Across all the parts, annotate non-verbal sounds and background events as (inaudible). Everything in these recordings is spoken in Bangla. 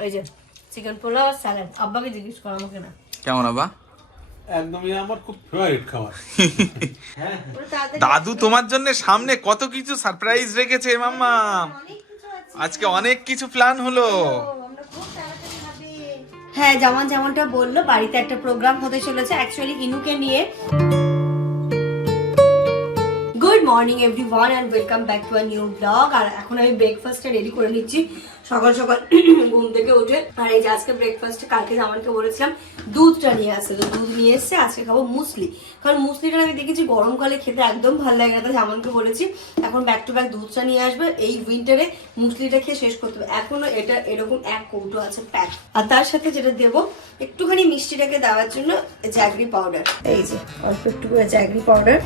এই যে চিকেন পোলাও আর স্যালাড আব্বাকে জিজ্ঞেস করো আমাকে না। কেমন আবা একদমই আমার খুব ফেভারিট খাবার। (laughs) দাদু তোমার জন্য সামনে কত কিছু সারপ্রাইজ রেখেছে মাম্মা। অনেক কিছু আছে আজকে অনেক কিছু প্ল্যান হলো। আমরা খুব তাড়াতাড়ি খাবে। হ্যাঁ যেমন যেমনটা বলল বাড়িতে একটা প্রোগ্রাম হতে চলেছে। অ্যাকচুয়ালি ইনুকে নিয়ে। Morning everyone and welcome back to our new blog আর এখন আমি ব্রেকফাস্টটা রেডি করে নিচ্ছি। সকাল সকাল ঘুম থেকে উঠে। আর এই যে আজকে ব্রেকফাস্টে কালকে জামানকে বলেছিলাম, দুধটা নিয়ে আসতে। তো দুধ নিয়ে এসছে আজকে খাব মুসলি। কারণ মুসলিটা আমি দেখেছি গরমকালে খেতে একদম ভালো লাগে না, তাই জামানকে বলেছি, এখন ব্যাক টু ব্যাক দুধটা নিয়ে আসবে। এই উইন্টারে মুসলিটা খেয়ে শেষ করতে হবে। এখনও এটা এরকম এক কৌটো আছে প্যাক আর তার সাথে যেটা দেবো, একটুখানি মিষ্টিটাকে দেওয়ার জন্য জ্যাগরি পাউডার এই যে, অল্প একটু করে জ্যাগরি পাউডার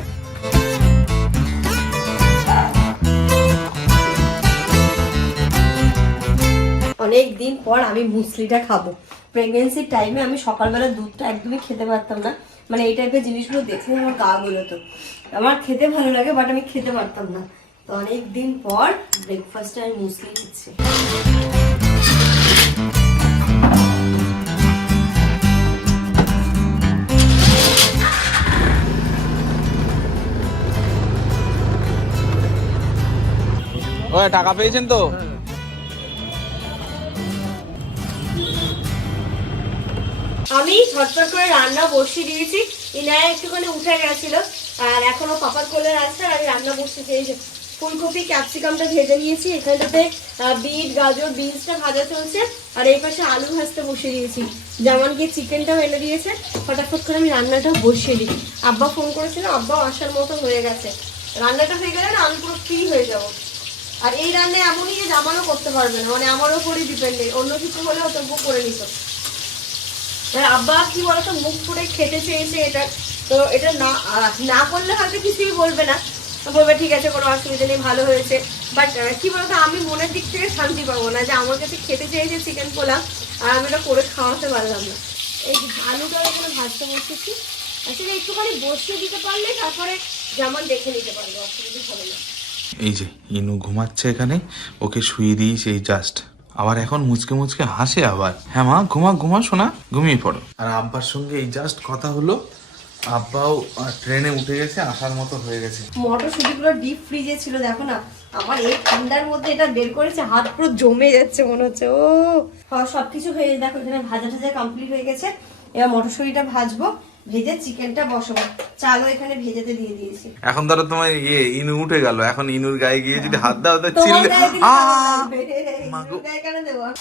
অনেক দিন পর আমি মুসলিটা খাব। প্রেগনেন্সির টাইমে আমি সকালবেলা দুধটা একদমই খেতে পারতাম না। মানে এই টাইপের জিনিসগুলো দেখে আমার গা গুলোতো আমার খেতে ভালো লাগে বাট আমি খেতে পারতাম না। তো অনেক দিন পর ব্রেকফাস্টে আমি মুসলি খাচ্ছি। ও টাকা পেয়েছেন তো? আমি ঝটপট করে রান্না বসিয়ে দিয়েছি। ইনায়া একটুখানি উঠে গেছিল, আর এখনও পাপার কোলে আছে আর রান্না বসিয়ে দিয়েছি ফুলকপি, ক্যাপসিকামটা ভেজে নিয়েছি। এখানটাতে বিট, গাজর, বিনসটা ভাজা চলছে। আর এই পাশে আলু ভাজতে বসিয়ে দিয়েছি। যেমন গিয়ে চিকেনটাও এনে দিয়েছে। ফটাফট করে আমি রান্নাটাও বসিয়ে দিই। আব্বা ফোন করেছিল আব্বাও আসার মতো হয়ে গেছে। রান্নাটা হয়ে গেলে না, আমি পুরো ফ্রি হয়ে যাব। আর এই রান্না এমনই যে জামানও করতে পারবে না। মানে আমারও উপরই ডিপেন্ডেন্ট অন্য কিছু হলেও তবু করে নিত। মানে আব্বা কি বলতো, মুখ পুড়ে খেতে চেয়েছে এটা। তো এটা না না করলে হয়তো কিছুই বলবে না। বলবে, ঠিক আছে, কোনো অসুবিধা নেই, ভালো হয়েছে। বাট কি বলতো, আমি মনের দিক থেকে শান্তি পাবো না যে আমার কাছে খেতে চেয়েছে চিকেন পোলা, আর আমি এটা করে খাওয়াতে পারলাম না। এই আলুটা ওখানে ভাজতে বসেছি, আসলে একটুখানি বসিয়ে দিতে পারলে তারপরে যেমন দেখে নিতে পারবে, অসুবিধা হবে না। এই যে, ইনু ঘুমাচ্ছে এখানে, ওকে শুয়ে দিয়েছি, এই জাস্ট আবার এখন মুচকে মুচকে হাসে আবার। হ্যাঁ মা ঘুমা ঘুমা শোনা ঘুমিয়ে পড়ো। আর আব্বার সঙ্গে এই জাস্ট কথা হলো আব্বাও ট্রেনে উঠে গেছে আসার মতো হয়ে গেছে। মটরশুটিগুলো ডিপ ফ্রিজে ছিল দেখো না আমার এই ঠান্ডার মধ্যে এটা বের করেছে হাত পুরো জমে যাচ্ছে মনে হচ্ছে ও। হ্যাঁ, সবকিছু হয়ে গেছে দেখো এখানে ভাজা টাজা কমপ্লিট হয়ে গেছে এবার মটরশুটিটা ভাজবো। ভেজে চিকেনটা বসাবো। চালও এখানে ভেজেতে দিয়ে দিয়েছি। এখন ধরো তোমার ইয়ে ইনু উঠে গেল। এখন ইনুর গায়ে গিয়ে যদি হাত দাও তো চিল্লে?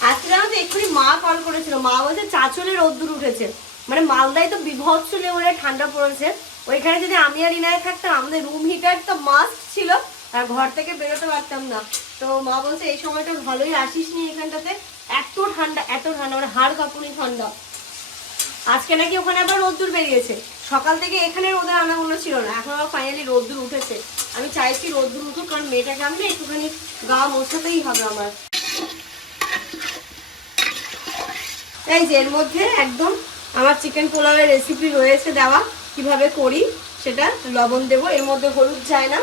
আজকে জানো তো এক্ষুনি মা কল করেছিল। মা বলছে চাচলে রোদ্দুর উঠেছে। মানে মালদায় তো বিভৎস লেভেলে ঠান্ডা পড়েছে। ওইখানে যদি আমি আর ইনায় থাকতাম আমাদের রুম হিটার তো মাস্ট ছিল। আর ঘর থেকে বেরোতে পারতাম না। তো মা বলছে এই সময়টা ভালোই আসিস নি এখানটাতে। এত ঠান্ডা এত ঠান্ডা মানে হাড় কাঁপুনি ঠান্ডা। আজকে নাকি ওখানে আবার রোদ্দুর বেরিয়েছে। সকাল থেকে এখানে রোদের আনাগোনা ছিল না, এখন আবার ফাইনালি রোদ্দুর উঠেছে। আমি চাইছি রোদ্দুর উঠুক, কারণ মেয়েটাকে আমি একটুখানি গা মোছাতেই হবে আমার। এই যে এর মধ্যে একদম আমার চিকেন পোলাওয়ের রেসিপি রয়েছে দেওয়া, কীভাবে করি সেটা লবণ দেবো। এর মধ্যে হলুদ যায় না,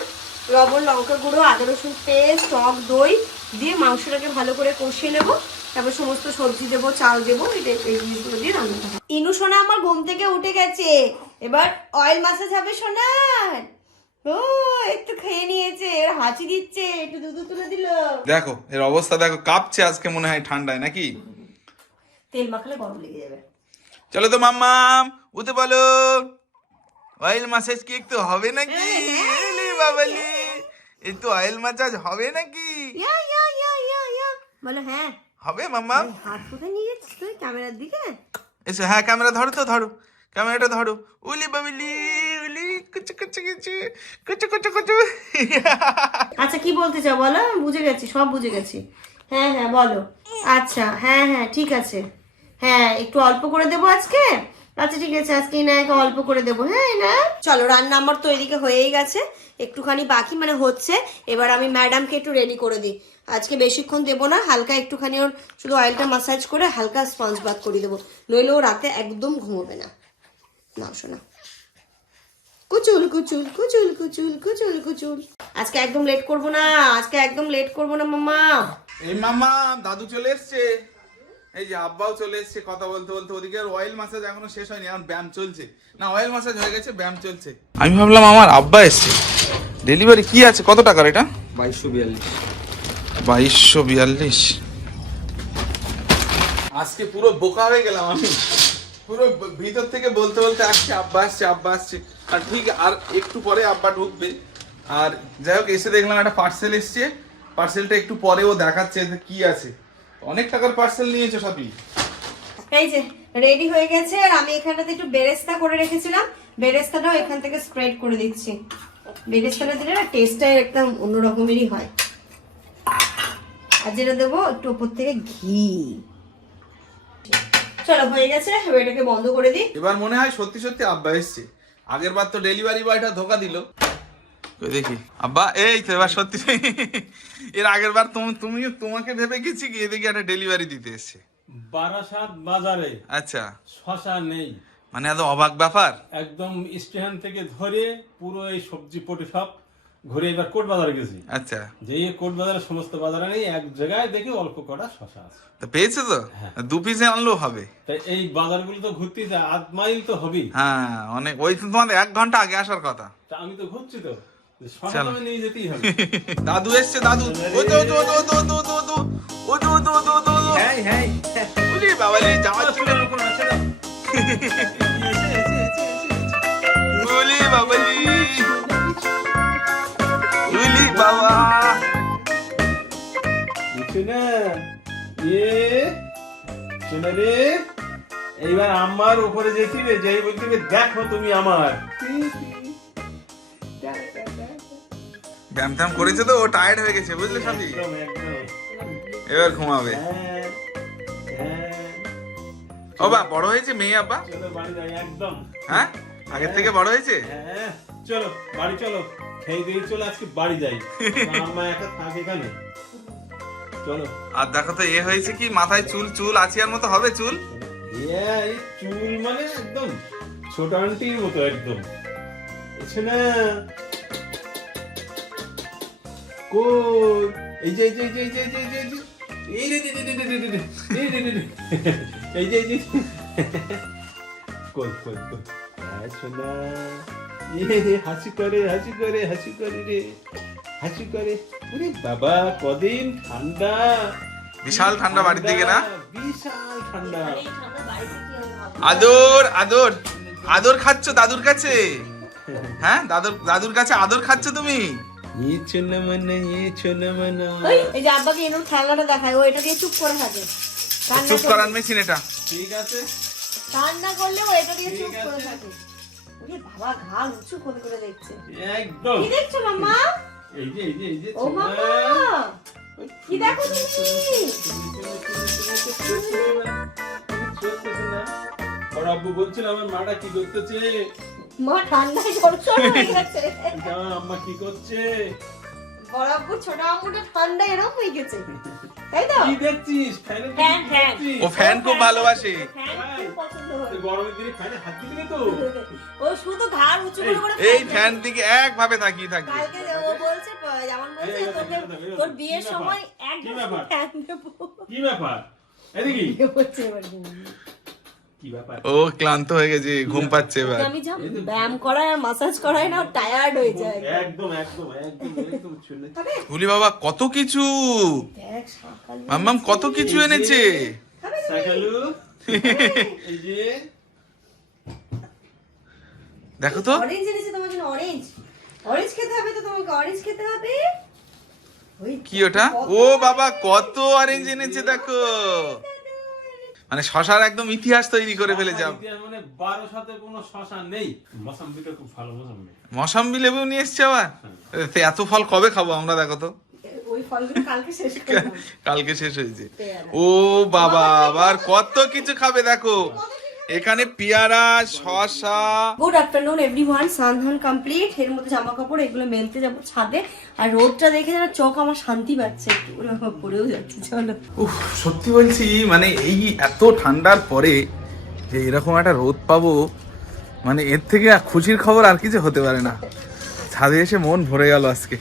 লবণ, লঙ্কা গুঁড়ো, আদা রসুন, পেস্ট, টক, দই দিয়ে মাংসটাকে ভালো করে কষিয়ে নেব। তারপর সমস্ত সবজি দেবো চাল দেবো এটা এই জিনিসগুলো দিয়ে রান্না ইনু সোনা আমার ঘুম থেকে উঠে গেছে। এবার অয়েল মাসাজ হবে সোনার। ও একটু খেয়ে নিয়েছে এর হাঁচি দিচ্ছে একটু দুধ তুলে দিল। দেখো এর অবস্থা দেখো কাঁপছে আজকে মনে হয় ঠান্ডায় নাকি? তেল মাখালে গরম লেগে যাবে। চলো তো মাম্মাম উঠে বলো। অয়েল মাসাজ কি একটু হবে নাকি? এলি বাবালি একটু অয়েল মাসাজ হবে নাকি? বলো হ্যাঁ। হবে মাম্মা? হাত কোথায় নিয়ে যাচ্ছিস তুই? ক্যামেরার দিকে? এসো হ্যাঁ ক্যামেরা ধরো তো ধরো। ক্যামেরাটা ধরো। উলি বাবিলি উলি কুচু কুচু কুচু কুচু কুচু কুচু। আচ্ছা কি বলতে চাও বলো? আমি বুঝে গেছি সব বুঝে গেছি। হ্যাঁ হ্যাঁ বলো। আচ্ছা হ্যাঁ হ্যাঁ ঠিক আছে। হ্যাঁ একটু অল্প করে দেবো আজকে। আচ্ছা ঠিক আছে আজকে ইনায়াকে অল্প করে দেবো। হ্যাঁ না চলো রান্না আমার তো এদিকে হয়েই গেছে। একটুখানি বাকি মানে হচ্ছে। এবার আমি ম্যাডামকে একটু রেডি করে দিই। আজকে বেশিক্ষণ দেবো না হালকা একটুখানি ওর শুধু অয়েলটা মাসাজ করে হালকা স্পঞ্জ বাদ করে দেবো। নইলে ও রাতে একদম ঘুমোবে না। নাও শোনা কুচুল কুচুল কুচুল কুচুল কুচুল কুচুল। আজকে একদম লেট করব না আজকে একদম লেট করব না মামা এই মামা দাদু চলে এসছে। এই যে আব্বাও চলে এসেছে কথা বলতে বলতে ওদিকে অয়েল মাসাজ এখনও শেষ হয়নি এখন ব্যায়াম চলছে। না অয়েল মাসাজ হয়ে গেছে ব্যায়াম চলছে। আমি ভাবলাম আমার আব্বা এসছে। ডেলিভারি কি আছে? কত টাকার এটা? বাইশশো বিয়াল্লিশ। বাইশশো বিয়াল্লিশ। আজকে পুরো বোকা হয়ে গেলাম আমি। পুরো ভিতর থেকে বলতে বলতে আসছে আব্বা আসছে আব্বা আসছে। আর ঠিক আর একটু পরে আব্বা ঢুকবে। আর যাই হোক এসে দেখলাম একটা পার্সেল এসছে। পার্সেলটা একটু পরেও দেখাচ্ছে যে কি আছে। অনেক টাকার পার্সেল নিয়েছো সবই এই যে রেডি হয়ে গেছে আর আমি এখানটাতে একটু বেরেস্তা করে রেখেছিলাম। বেরেস্তাটাও এখান থেকে স্প্রেড করে দিচ্ছি। বেরেস্তাটা দিলে না টেস্টটা একদম অন্যরকমেরই হয়। আর যেটা দেবো একটু ওপর থেকে ঘি। চলো হয়ে গেছে এবার এটাকে বন্ধ করে দিই। এবার মনে হয় সত্যি সত্যি আব্বা এসছে। আগের বার তো ডেলিভারি বয়টা ধোকা দিল। দেখি? আব্বা এই তো এবার সত্যি (laughs) এর আগের বার তুমি তুমি তোমাকে ভেবে গেছি কি এদিকে একটা ডেলিভারি দিতে এসছে। বারাসাত বাজারে আচ্ছা। শশা নেই। মানে এত অবাক ব্যাপার? একদম স্টেশন থেকে ধরে পুরো এই সবজি পটে সব ঘুরে এবার কোট বাজারে গেছি। আচ্ছা। যে কোট বাজারের সমস্ত বাজারে নেই এক জায়গায় দেখে অল্প কটা শশা আছে। তো পেয়েছ তো? হ্যাঁ। দু পিসে আনলেও হবে। তাই এই বাজারগুলো তো ঘুরতে যায় আধ মাইল তো হবেই। হ্যাঁ অনেক ওই তো তোমাদের এক ঘণ্টা আগে আসার কথা। আমি তো ঘুরছি তো। দাদু এসছে দাদু ও তো তো তো তো তো তো তো ও তো তো তো তো তো হ্যাঁ হ্যাঁ বলি বাবা রে যাওয়ার ছিল বলি বাবালি বলি বাবা শোনা এ শোনা রে এইবার আমার উপরে যেতিবে যাই বলতিবে দেখো তুমি আমার ব্যায়াম ট্যাম করেছে তো ও টায়ার্ড হয়ে গেছে বুঝলে একদম এবার ঘুমাবে। হ্যাঁ হ্যাঁ। ও বা বড় হয়েছে মেয়ে আব্বা? একদম। হ্যাঁ? আগের থেকে বড় হয়েছে? হ্যাঁ চলো বাড়ি চলো। খেয়ে দিয়ে চলো আজকে বাড়ি যাই। (laughs) আম্মা একা থাকে এখানে। চলো। আর দেখো তো এ হয়েছে কি মাথায় চুল চুল আছিয়ার মতো হবে চুল? এই চুল মানে একদম ছোট আন্টির মতো একদম। না? কই এই যে এই যে এই যে এই কই কই কই হ্যাঁ ইয়ে হাসি করে হাসি করে হাসি করে রে হাসি করে কদিন ঠান্ডা বিশাল ঠান্ডা বাড়ির দিকে না বিশাল ঠান্ডা? আদর আদর আদর খাচ্ছ দাদুর কাছে হ্যাঁ দাদুর দাদুর কাছে আদর খাচ্ছ তুমি মানে মানে এই যে আব্বাকে এরকম খেলাটা দেখায় ও এটা দিয়ে চুপ করে থাকে করার মেশিন এটা ঠিক আছে করলে ও এটা দিয়ে চুপ করে একদম আব্বু বলছিল আমার মাটা কি করতেছে মা ঠান্ডায় ঝরঝর হয়ে (laughs) গেছে। আম্মা কি করছে? বরাবর ছোট আঙুলটা ঠান্ডা এরকম হয়ে গেছে। তাই তো? কি দেখছিস? ফ্যানে ফ্যান, ফ্যান। ও ফ্যান খুব ভালোবাসে। ফ্যান খুব পছন্দ হয়। গরমের দিনে ফ্যানে হাত দিবি তো? ও শুধু ঘাড় উঁচু করে করে এই ফ্যান দিকে একভাবে তাকিয়ে থাকবে। কালকে ও বলছে যেমন বলছে এই, এই, তোকে এই, এই, এই, তোর কি বিয়ের ব্যাপার? সময় একদম ফ্যান দেবো। কি ব্যাপার? এদিকে। বলছে এবার ও ক্লান্ত হয়ে গেছে ঘুম পাচ্ছে এবার। আমি যা ব্যায়াম করায় আর মাসাজ করায় না টায়ার্ড হয়ে যায়। একদম একদম একদম একদম শুনে বাবা কত কিছু? মাম্মাম কত কিছু এনেছে? সাকালু এই যে দেখো তো। অরেঞ্জ এনেছে তোমার জন্য অরেঞ্জ অরেঞ্জ খেতে হবে তো তোমাকে অরেঞ্জ খেতে হবে। কি ওটা? ও বাবা কত অরেঞ্জ এনেছে দেখো। মানে শশার একদম ইতিহাস তৈরি করে ফেলে যাও মশাম্বি মানে বারো সাথে কোনো শশা নেই। মসাম্বিটা খুব ভালো মসাম্বি। মসাম্বি লেবু নিয়ে এসছে আবার? তো এত ফল কবে খাব আমরা দেখো তো? কালকে শেষ করলাম কালকে শেষ হয়েছে। ও বাবা আবার কত কিছু খাবে দেখো। এখানে পেয়ারা শশা গুড আফটারনুন এভরিওয়ান স্নান কমপ্লিট এর মধ্যে জামা কাপড় এগুলো মেলতে যাব ছাদে। আর রোদটা দেখে যেন চোখ আমার শান্তি পাচ্ছে একটু। পড়েও যাচ্ছে চলো। উফ সত্যি বলছি মানে এই এত ঠান্ডার পরে যে এরকম একটা রোদ পাবো মানে এর থেকে খুশির খবর আর কিছু হতে পারে না। ছাদে এসে মন ভরে গেল আজকে।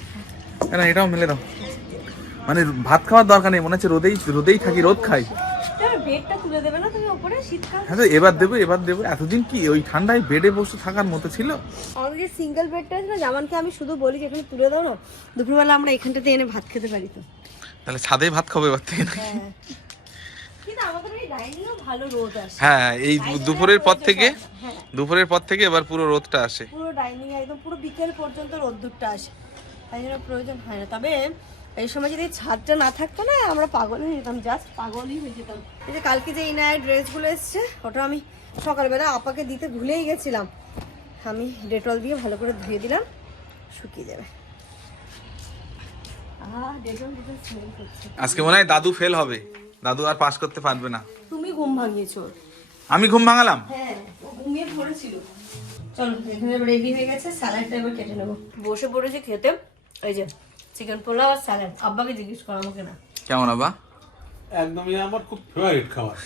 না এটাও মেলে দাও। মানে ভাত খাওয়ার দরকার নেই মনে হচ্ছে রোদেই রোদেই থাকি রোদ খাই। বেডটা তুলে দেবে না শীতকাল হ্যাঁ এবার দেবো এবার দেবো। এতদিন কি ওই ঠান্ডায় বেডে বসে থাকার মতো ছিল? আমাদের যে সিঙ্গেল বেডটা আছে না জামানকে আমি শুধু বলি যে এখানে তুলে দাও না দুপুরবেলা আমরা এখানটাতে এনে ভাত খেতে পারি তো। তাহলে ছাদে ভাত খাবে এবার থেকে হ্যাঁ। কিন্তু আমাদের এই ডাইনিংও ভালো রোদ আসে। হ্যাঁ এই দুপুরের পর থেকে হ্যাঁ। দুপুরের পর থেকে এবার পুরো রোদটা আসে। পুরো ডাইনিং একদম পুরো বিকেল পর্যন্ত রোদ্দুরটা আসে। তাই জন্য প্রয়োজন হয় না। তবে এই সময় যদি ছাদটা না থাকতো না আমরা পাগল হয়ে যেতাম জাস্ট পাগলই হয়ে যেতাম। এই যে কালকে যে ইনায়ের ড্রেসগুলো এসছে ওটা আমি সকালবেলা আপাকে দিতে ভুলেই গেছিলাম। আমি ডেটল দিয়ে ভালো করে ধুয়ে দিলাম শুকিয়ে যাবে। আজকে মনে হয় দাদু ফেল হবে। দাদু আর পাস করতে পারবে না। তুমি ঘুম ভাঙিয়েছো আমি ঘুম ভাঙালাম? হ্যাঁ ও ঘুমিয়ে পড়েছিল। চলো এখানে রেডি হয়ে গেছে স্যালাডটা এবার কেটে নেব। বসে পড়েছি খেতে এই যে চিকেন পোলাও আর স্যালাড আব্বাকে জিজ্ঞেস করো আমাকে না। কেমন আবা একদমই আমার খুব ফেভারিট খাবার।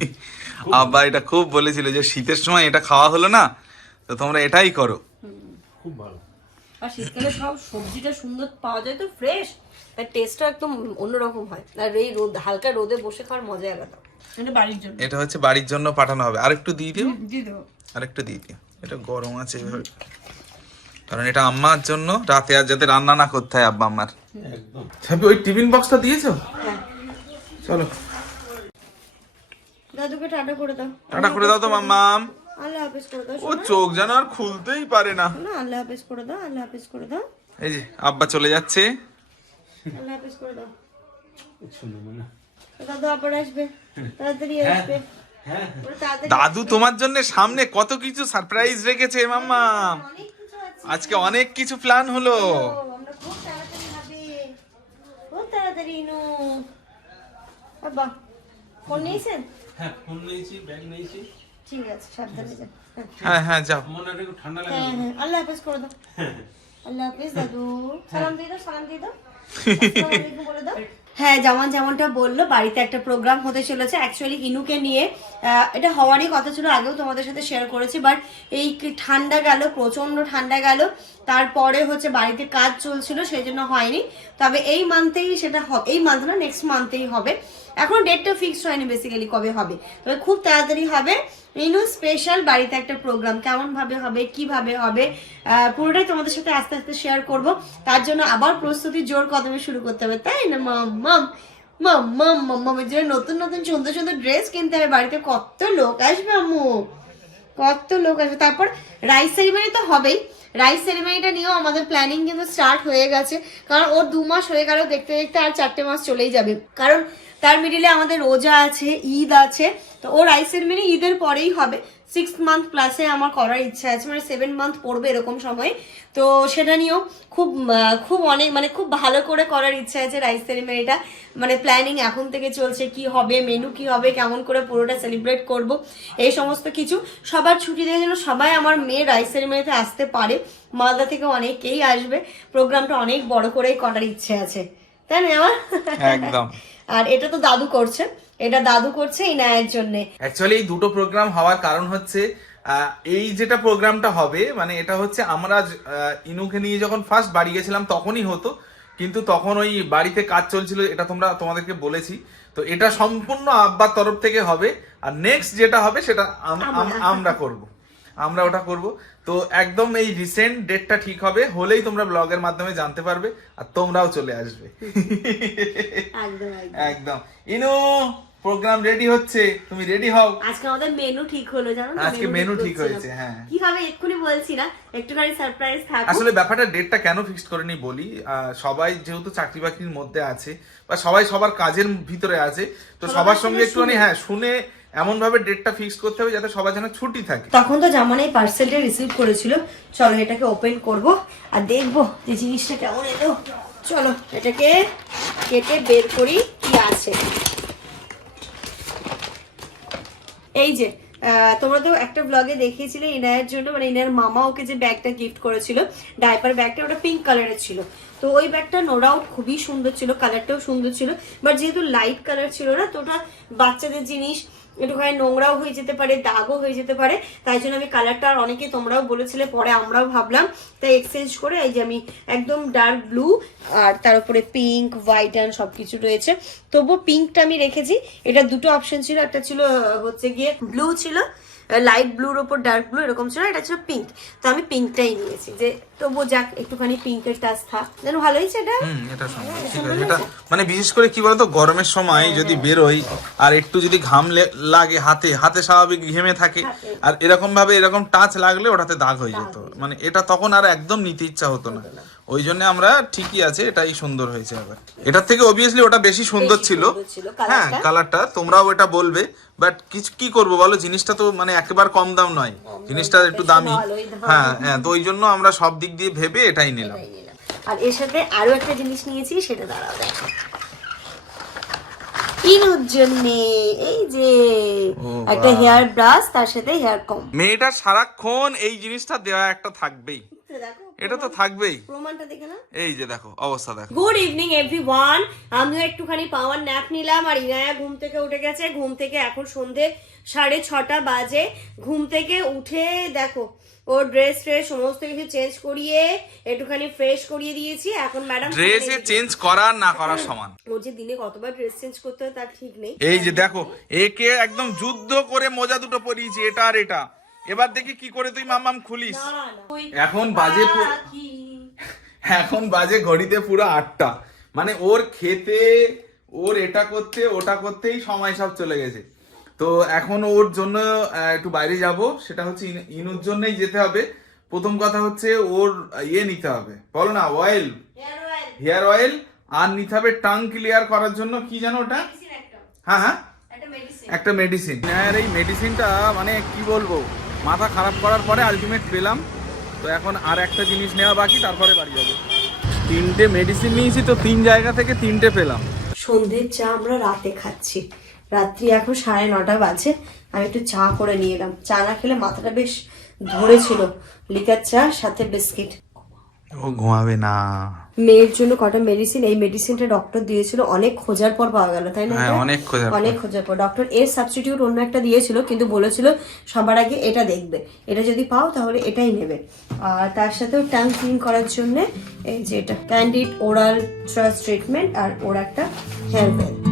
(laughs) আব্বা এটা খুব বলেছিল যে শীতের সময় এটা খাওয়া হলো না তো তোমরা এটাই করো। খুব ভালো। আর শীতকালে সব সবজিটা সুন্দর পাওয়া যায় তো ফ্রেশ তার টেস্টটা একদম অন্যরকম হয়। আর এই রোদ হালকা রোদে বসে খাওয়ার মজাই আলাদা। এটা বাড়ির জন্য। এটা হচ্ছে বাড়ির জন্য পাঠানো হবে। আর একটু দিয়ে দিও। দিয়ে দেবো। আর একটু দিয়ে দিও। এটা গরম আছে এইভাবে কারণ এটা আম্মার জন্য রাতে আর যাতে রান্না না করতে হয় আব্বা আম্মার। একদম। ওই টিফিন বক্সটা দিয়েছ? হ্যাঁ। চলো। দাদুকে টাটা করে দাও। টাটা করে দাও তো মাম্মাম। আল্লাহ হাফেজ করে দাও ও চোখ যেন আর খুলতেই পারে না। না আল্লাহ হাফেজ করে দাও আল্লাহ হাফেজ করে দাও। এই যে আব্বা চলে যাচ্ছে। আল্লাহ হাফেজ করে দাও। দাদু আবার আসবে তাড়াতাড়ি আসবে। হ্যাঁ। ওরা তাড়াতাড়ি দাদু তোমার জন্য সামনে কত কিছু সারপ্রাইজ রেখেছে মাম্মা আজকে অনেক কিছু প্ল্যান হলো। আমরা খুব তাড়াতাড়ি হবে খুব তাড়াতাড়ি নু বাবা ফোন নিয়েছেন? হ্যাঁ ফোন নিয়েছি ব্যাগ নিয়েছি। ঠিক আছে সাবধানে যান। হ্যাঁ হ্যাঁ হ্যাঁ যাও। মনে একটু ঠান্ডা লাগে। হ্যাঁ হ্যাঁ আল্লাহ হাফেজ করে দাও। আল্লাহ হাফেজ দাদু। সালাম দিয়ে দাও সালাম দিয়ে দাও। (laughs) আসসালামু আলাইকুম বলে দাও। হ্যাঁ যেমন যেমনটা বলল, বাড়িতে একটা প্রোগ্রাম হতে চলেছে। অ্যাকচুয়ালি ইনুকে নিয়ে এটা হওয়ারই কথা ছিল, আগেও তোমাদের সাথে শেয়ার করেছি বাট এই ঠান্ডা গেল, প্রচণ্ড ঠান্ডা গেল। তারপরে হচ্ছে বাড়িতে কাজ চলছিল, সেই জন্য হয়নি। তবে এই মান্থেই সেটা এই মান্থ না নেক্সট মান্থেই হবে। এখন ডেটটা ফিক্সড হয়নি বেসিক্যালি কবে হবে। তবে খুব তাড়াতাড়ি হবে। ইনু স্পেশাল বাড়িতে একটা প্রোগ্রাম কেমন ভাবে হবে, কীভাবে হবে পুরোটাই তোমাদের সাথে আস্তে আস্তে শেয়ার করব। তার জন্য আবার প্রস্তুতি জোর কদমে শুরু করতে হবে, তাই না, মাম মাম? মাম মাম মাম, মামের জন্য নতুন নতুন, সুন্দর সুন্দর ড্রেস কিনতে হবে। বাড়িতে কত লোক আসবে, আম্মু? কত লোক আসবে। তারপর রাইস সেরিমনি তো হবেই। রাইস সেরিমনিটা নিয়েও আমাদের প্ল্যানিং কিন্তু স্টার্ট হয়ে গেছে। কারণ ওর দু মাস হয়ে গেল, দেখতে দেখতে আর চারটে মাস চলেই যাবে। কারণ তার মিডিলে আমাদের রোজা আছে, ঈদ আছে, তো ও রাইস সেরিমনি ঈদের পরেই হবে। সিক্স মান্থ প্লাসে আমার করার ইচ্ছা আছে মানে সেভেন মান্থ পড়বে এরকম সময়। তো সেটা নিয়েও খুব খুব অনেক মানে খুব ভালো করে করার ইচ্ছা আছে রাইস সেরিমনিটা মানে প্ল্যানিং এখন থেকে চলছে, কি হবে মেনু কি হবে, কেমন করে পুরোটা সেলিব্রেট করব, এই সমস্ত কিছু। সবার ছুটি দেওয়ার জন্য সবাই আমার মেয়ে রাইস সেরিমনিতে আসতে পারে। মালদা থেকে অনেকেই আসবে। প্রোগ্রামটা অনেক বড় করেই করার ইচ্ছে আছে। তাই না আমার আর এটা তো দাদু করছে। এটা দাদু করছে ইনায়ের জন্য। অ্যাকচুয়ালি এই দুটো প্রোগ্রাম হওয়ার কারণ হচ্ছে এই যেটা প্রোগ্রামটা হবে মানে এটা হচ্ছে আমরা ইনুকে নিয়ে যখন ফার্স্ট বাড়ি গেছিলাম তখনই হতো কিন্তু তখন ওই বাড়িতে কাজ চলছিল এটা তোমরা তোমাদেরকে বলেছি। তো এটা সম্পূর্ণ আব্বার তরফ থেকে হবে আর নেক্সট যেটা হবে সেটা আম- আম- আমরা করব। আমরা ওটা করব। তো একদম এই রিসেন্ট ডেটটা ঠিক হবে হলেই তোমরা ব্লগের মাধ্যমে জানতে পারবে আর তোমরাও চলে আসবে। একদম ইনু প্রোগ্রাম রেডি হচ্ছে তুমি রেডি হও। আজকে আমাদের মেনু ঠিক হলো জানো আজকে মেনু ঠিক। হয়েছে, হ্যাঁ। কি হবে এক্ষুনি বলছি না একটুখানি সারপ্রাইজ থাকো আসলে ব্যাপারটা ডেটটা কেন ফিক্সড করেনি বলি? সবাই যেহেতু চাকরি বাকরির মধ্যে আছে বা সবাই সবার কাজের ভিতরে আছে তো সবার সঙ্গে একটুখানি হ্যাঁ শুনে এমন ভাবে ডেটটা ফিক্স করতে হবে যাতে সবার যেন ছুটি থাকে। তখন তো জামান এই পার্সেলটা রিসিভ করেছিল। চলো এটাকে ওপেন করব আর দেখব যে জিনিসটা কেমন এলো। চলো এটাকে কেটে বের করি কি আছে। এই যে তোমরা তো একটা ব্লগে দেখিয়েছিলে ইনায়ের জন্য মানে ইনার মামা ওকে যে ব্যাগটা গিফট করেছিল ডাইপার ব্যাগটা ওটা পিঙ্ক কালারের ছিল। তো ওই ব্যাগটা নো ডাউট খুবই সুন্দর ছিল কালারটাও সুন্দর ছিল বাট যেহেতু লাইট কালার ছিল না, তো ওটা বাচ্চাদের জিনিস একটুখানি নোংরাও হয়ে যেতে পারে, দাগও হয়ে যেতে পারে। তাই জন্য আমি কালারটা আর অনেকে তোমরাও বলেছিলে, পরে আমরাও ভাবলাম। তাই এক্সচেঞ্জ করে এই যে আমি একদম ডার্ক ব্লু আর তার উপরে পিঙ্ক হোয়াইট অ্যান্ড সব কিছু রয়েছে। তবুও পিঙ্কটা আমি রেখেছি। এটা দুটো অপশন ছিল, একটা ছিল হচ্ছে গিয়ে ব্লু ছিল। লাইট ব্লুর ওপর ডার্ক ব্লু এরকম ছিল এটা ছিল পিঙ্ক তো আমি পিঙ্কটাই নিয়েছি যে তবুও যাক একটুখানি পিঙ্কের টাচ থাক। যেন ভালো হয়েছে এটা। এটা এটা মানে বিশেষ করে কি বলতো গরমের সময় যদি বেরোই আর একটু যদি ঘাম লাগে হাতে হাতে স্বাভাবিক ঘেমে থাকে আর এরকম ভাবে এরকম টাচ লাগলে ওটাতে দাগ হয়ে যেত। মানে এটা তখন আর একদম নিতে ইচ্ছা হতো না। ওই জন্য আমরা ঠিকই আছে এটাই সুন্দর হয়েছে আবার। এটার থেকে অবভিয়াসলি ওটা বেশি সুন্দর ছিল। হ্যাঁ কালারটা। তোমরাও এটা বলবে বাট কিছু কি করব বলো জিনিসটা তো মানে একেবারে কম দাম নয়। জিনিসটা একটু দামি। হ্যাঁ হ্যাঁ তো ওই জন্য আমরা সব দিক দিয়ে ভেবে এটাই নিলাম। আর এর সাথে আরও একটা জিনিস নিয়েছি সেটা দাঁড়াও দেখো। ইনুর জন্য এই যে একটা হেয়ার ব্রাশ তার সাথে হেয়ার কম মেয়েটা সারাক্ষণ এই জিনিসটা দেওয়া একটা থাকবেই। এটা তো থাকবেই। প্রমাণটা দেখে না এই যে দেখো অবস্থা দেখো। গুড ইভিনিং এভরিওয়ান আমিও একটুখানি পাওয়ার ন্যাপ নিলাম আর ইনায়া ঘুম থেকে উঠে গেছে। ঘুম থেকে এখন সন্ধে সাড়ে ছটা বাজে। ঘুম থেকে উঠে দেখো ওর ড্রেস ফ্রেস সমস্ত কিছু চেঞ্জ করিয়ে একটুখানি ফ্রেশ করিয়ে দিয়েছি। এখন ম্যাডাম ড্রেসে চেঞ্জ করা না করার সমান। ওর যে দিনে কতবার ড্রেস চেঞ্জ করতে হয় তার ঠিক নেই। এই যে দেখো একে একদম যুদ্ধ করে মোজা দুটো পরিয়েছি এটা আর এটা। এবার দেখি কি করে তুই মামাম খুলিস। এখন বাজে এখন বাজে ঘড়িতে পুরো আটটা। মানে ওর খেতে ওর এটা করতে ওটা করতেই সময় সব চলে গেছে। তো এখন ওর জন্য একটু বাইরে যাব। সেটা হচ্ছে ইন- ইনুর জন্যই যেতে হবে। প্রথম কথা হচ্ছে ওর ইয়ে নিতে হবে। বলো না অয়েল হেয়ার অয়েল আর নিতে হবে টাং ক্লিয়ার করার জন্য কি জানো ওটা? হ্যাঁ হ্যাঁ। একটা মেডিসিন আর এই মেডিসিনটা মানে কি বলব? মাথা খারাপ করার পরে আলটিমেট পেলাম। তো এখন আর একটা জিনিস নেওয়া বাকি, তারপরে বাড়ি যাব। তিনটে মেডিসিন নিয়েছি তো তিন জায়গা থেকে তিনটে পেলাম। সন্ধ্যের চা আমরা রাতে খাচ্ছি। রাত্রি এখন সাড়ে নটা বাজে। আমি একটু চা করে নিয়ে এলাম। চা না খেলে মাথাটা বেশ ধরেছিল। লিকার চা, সাথে বিস্কিট। ও ঘুমাবে না। মেয়ের জন্য কটা মেডিসিন এই মেডিসিনটা ডক্টর দিয়েছিল অনেক খোঁজার পর পাওয়া গেল তাই না হ্যাঁ, অনেক খোঁজার পর। অনেক খোঁজার পর। ডক্টর এর সাবস্টিটিউট অন্য একটা দিয়েছিল কিন্তু বলেছিল সবার আগে এটা দেখবে। এটা যদি পাও তাহলে এটাই নেবে। আর তার সাথেও টাং ক্লিন করার জন্য এই যে এটা ক্যান্ডিড ওরাল ট্রাস্ট ট্রিটমেন্ট আর ওর একটা হেয়ার